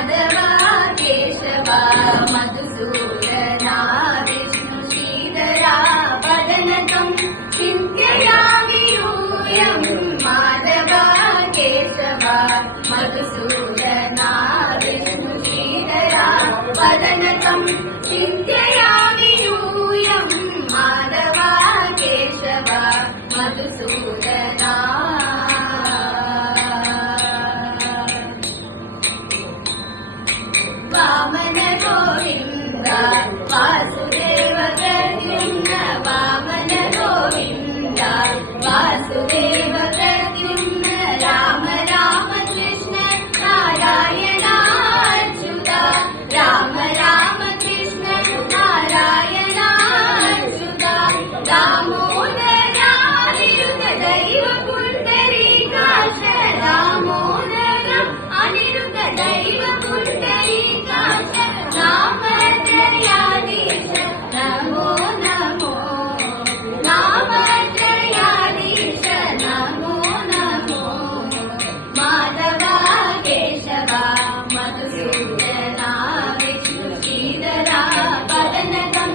माधव केशव मधुसूदना विष्णु श्रीधरा वदनतं चिन्तयामि यूयं माधव केशव मधुसूदना विष्णु श्रीधरा वदनतं चिन्तयामि यूयं माधव केशव मधुसूदना वामन गोविन्द वासुदेव प्रद्युम्न वामन गोविन्द वासुदेव प्रद्युम्न राम राम कृष्ण नारायण अच्युत राम राम कृष्ण नारायण अच्युत दामोदरा अनिरुद्ध दैव पुण्डरीकाक्ष दामोदरा अनिरुद्ध दैव पुण्डरीकाक्ष नामत्रयाधीश नमो नमो नामत्रयाधीश नमो नमो माधव केशव मधुसूदना विष्णु श्रीधरा वदनतं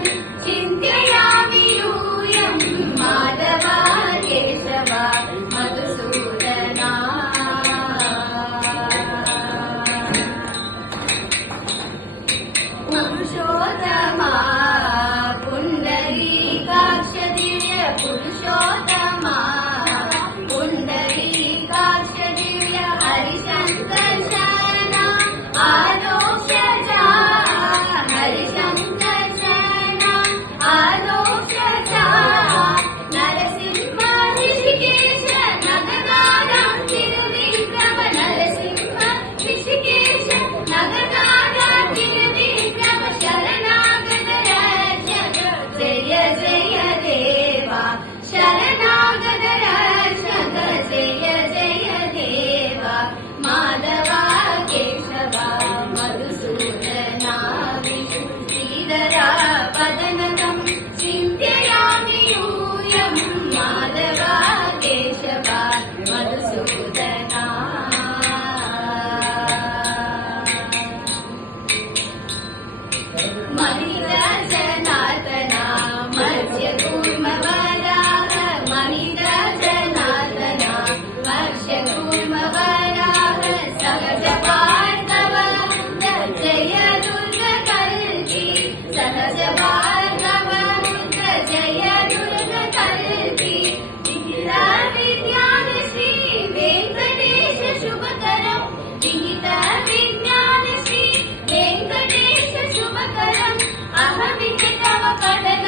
चिन्तयामि यूयं माधव केशव मधुसूदना पुरुषोत्तमा पुण्डरीकाक्ष दिव्य पुरुषोत्तमा पुण्डरीकाक्ष दिव्य हरिशंकर शरणा आलोक्य चा हरिशंकर शरणा आलोक्य चा नरसिंह ऋषिकेश नगदारं तिरुविक्रम नरसिंह ऋषिकेश नगदारं तिरुविक्रम शरणागत रक्षक जय जय देवा शरणागत रक्षक जय जय देवा माधव केशव मधुसूदना विष्णु श्रीधरा वदनतं चिन्तयामि यूयं माधव केशव मधुसूदना मणिर जनार्दना मत्स्य कूर्म वराह मणिर जनार्दना मत्स्य कूर्म वराह सहज भार्गव जय दुर्ग कल्की सहज भार्गव जय दुर्ग कल्की विहित विज्ञान श्री वेंकटेश शुभकरं विहित विज्ञान श्री वेंकटेश शुभकरम् अहमिति तव पद